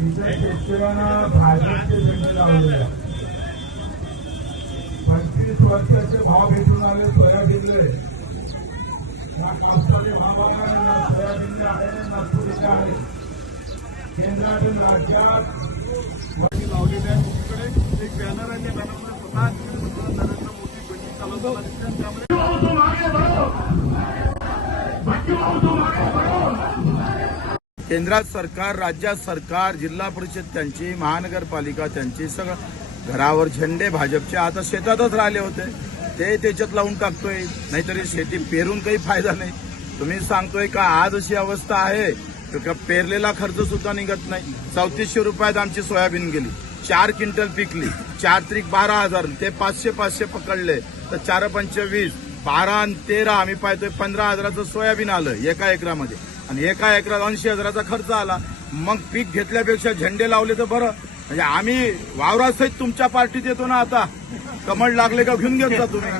तिथं शेतकऱ्यांना भाजपचे झेंडे लावले पंचवीस वर्षाचे भाव भेटून आले सोयाबीनले या कापसाचे भाव आले ना सोयाबीनले आले ना तुरीचे आले केंद्रातून राज्यात वरती लावलेले आहे तिकडे एक बॅनर आहे त्या बॅनरमध्ये स्वतः नरेंद्र मोदी बंदी चालवताना त्यामुळे केंद्रात सरकार राज्यात सरकार जिल्हा परिषद त्यांची महानगरपालिका त्यांची सगळं. घरावर झेंडे भाजपचे. आता शेतातच राहिले होते. ते त्याच्यात लावून टाकतोय. नाहीतरी शेती पेरून काही फायदा नाही. तुम्ही सांगतोय का आज अशी अवस्था आहे? का पेरलेला खर्च सुद्धा निघत नाही. चौतीसशे रुपयात आमची सोयाबीन गेली. चार क्विंटल पिकली. चार त्रिक बारा हजार. ते पाचशे पाचशे पकडले. तर चार पंचवीस बारा आणि तेरा आम्ही पाहतोय पंधरा हजाराचं सोयाबीन आलं एका एकरामध्ये. आणि एका एकरात ऐंशी हजाराचा खर्च आला. मग पीक घेतल्यापेक्षा झेंडे लावले तर बरं. म्हणजे आम्ही वावरासहित तुमच्या पार्टीत येतो ना आता. कमळ लागले का घेऊन घेत जा तुम्ही.